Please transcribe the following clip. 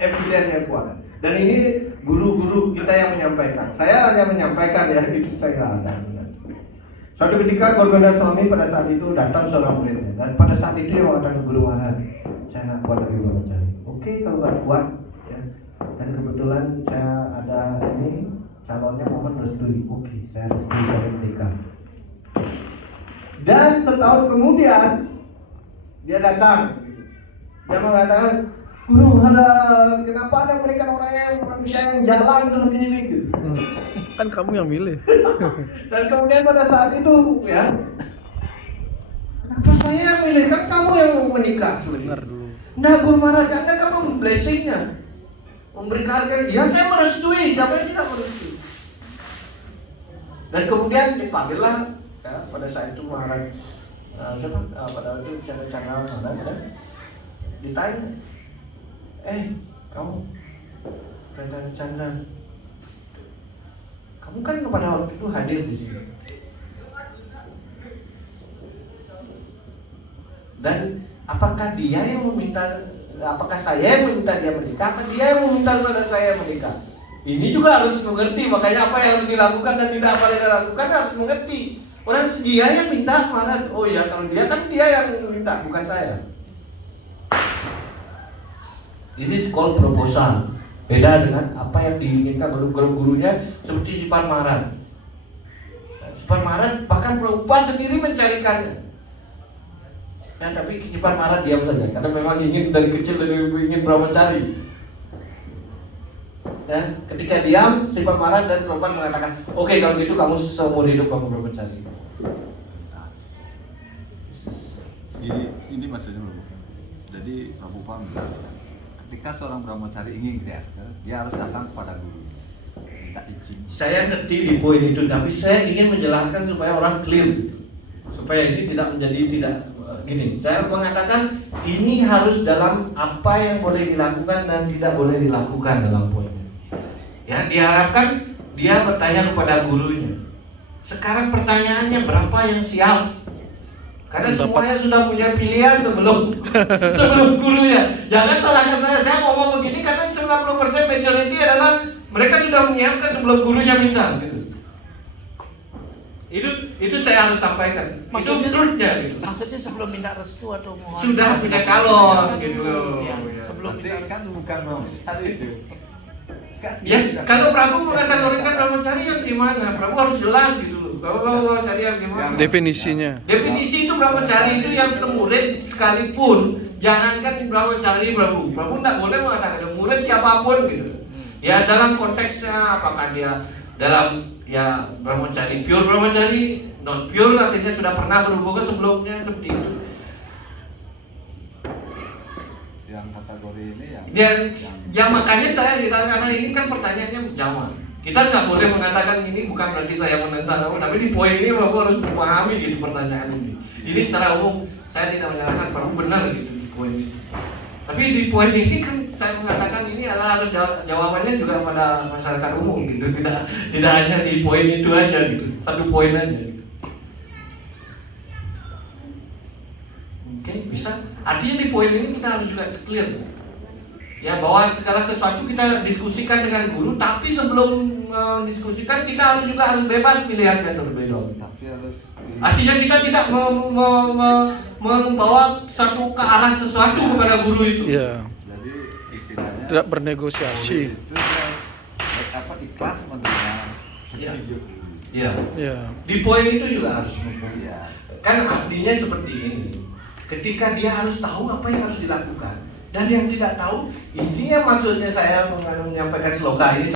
Efisien yang kuat. Dan ini guru-guru kita yang menyampaikan. Saya hanya menyampaikan ya, itu saya nggak ada. Suatu ketika Gorgonda Swami pada saat itu datang seorang muridnya, dan pada saat itu yang mengatakan Guru Maharaj, saya nggak kuat lagi belajar. Oke, kalau nggak kuat, ya. Dan kebetulan saya ada ini calonnya mohon restui. Oke, saya restui dari menikah. Dan setahun kemudian dia datang, dia mengatakan, Guru, kenapa ada mereka orang yang manusia yang jalan seperti ini gitu. Kan kamu yang milih. Dan kemudian pada saat itu ya, kenapa saya yang milih? Kan kamu yang menikah. Dengar dulu. Nah, Guru Maharaj, Anda kan memblessingnya, memberikan dia, saya merestui, siapa yang tidak merestui. Dan kemudian dipanggillah ya, pada saat itu Maharaj, pada waktu itu Chandra Maharaj ya, ditanya, kamu Chandra, kamu kan pada waktu itu hadir di sini. Dan apakah dia yang meminta, apakah saya yang meminta dia menikah, atau dia yang meminta kepada saya menikah? Ini juga harus mengerti, makanya apa yang harus dilakukan dan tidak apa yang dilakukan harus mengerti. Orang dia yang minta malah, oh ya kalau dia kan dia yang minta, bukan saya. This is called proposal. Beda dengan apa yang diinginkan oleh guru-gurunya seperti Sipar Maharaj. Sipar Maharaj bahkan Prabhupada sendiri mencarikannya. Nah, tapi Sipar Maharaj diam saja karena memang ingin dari kecil ingin brahmacari. Dan ketika diam, Sipar Maharaj dan Prabhupada mengatakan, oke, kalau gitu kamu seumur hidup kamu brahmacari. Ini maksudnya jadi Prabhupada ketika seorang brahmacari ingin kriaster, dia harus datang kepada guru minta izin. Saya ngerti di poin itu, tapi saya ingin menjelaskan supaya orang clear, supaya ini tidak menjadi tidak gini. Saya mengatakan ini harus dalam apa yang boleh dilakukan dan tidak boleh dilakukan dalam poin. Ya, diharapkan dia bertanya kepada gurunya. Sekarang pertanyaannya berapa yang siap? Karena semuanya sudah punya pilihan sebelum gurunya. Jangan salahkan saya ngomong begini karena 90% majority adalah mereka sudah menyiapkan sebelum gurunya minta gitu. Itu saya harus sampaikan. Itu truthnya gitu. Maksudnya sebelum minta restu atau mohon Sudah punya calon gitu loh. Ya, sebelum minta Berarti kan bukan brahmacari itu. Ya, kalau Prabu mengatakan brahmacari yang gimana? Prabu harus jelas gitu loh. Kalau brahmacari yang gimana? Definisinya. Definisi itu brahmacari itu yang semurid sekalipun, jangankan brahmacari Prabu. Prabu tidak boleh mengatakan murid siapapun gitu. Ya dalam konteksnya apakah dia dalam ya brahmacari pure brahmacari, non pure artinya sudah pernah berhubungan sebelumnya seperti itu. Yang kategori ini yang makanya saya ditanya karena ini kan pertanyaannya jawab. Kita nggak boleh mengatakan ini bukan berarti saya menentang kamu, tapi di poin ini Bapak harus memahami gitu pertanyaan ini. Ini secara umum saya tidak menyalahkan Bapak benar gitu di poin ini. Tapi di poin ini kan saya mengatakan ini adalah harus jawabannya juga pada masyarakat umum gitu, tidak hanya di poin itu aja gitu, satu poin aja. Gitu. Oke, bisa. Artinya di poin ini kita harus juga clear. Ya bahwa segala sesuatu kita diskusikan dengan guru, tapi sebelum diskusikan kita harus juga harus bebas pilihannya berbeda. tapi harus Artinya kita tidak membawa satu ke arah sesuatu kepada guru itu. Iya. jadi istilahnya Tidak bernegosiasi. itu ikhlas menerima Iya. hidup. Iya. Iya. Di poin itu juga harus mempunyai. Ya. Kan artinya seperti ini. Ketika dia harus tahu apa yang harus dilakukan dan yang tidak tahu, ini yang maksudnya saya menyampaikan slogan ini.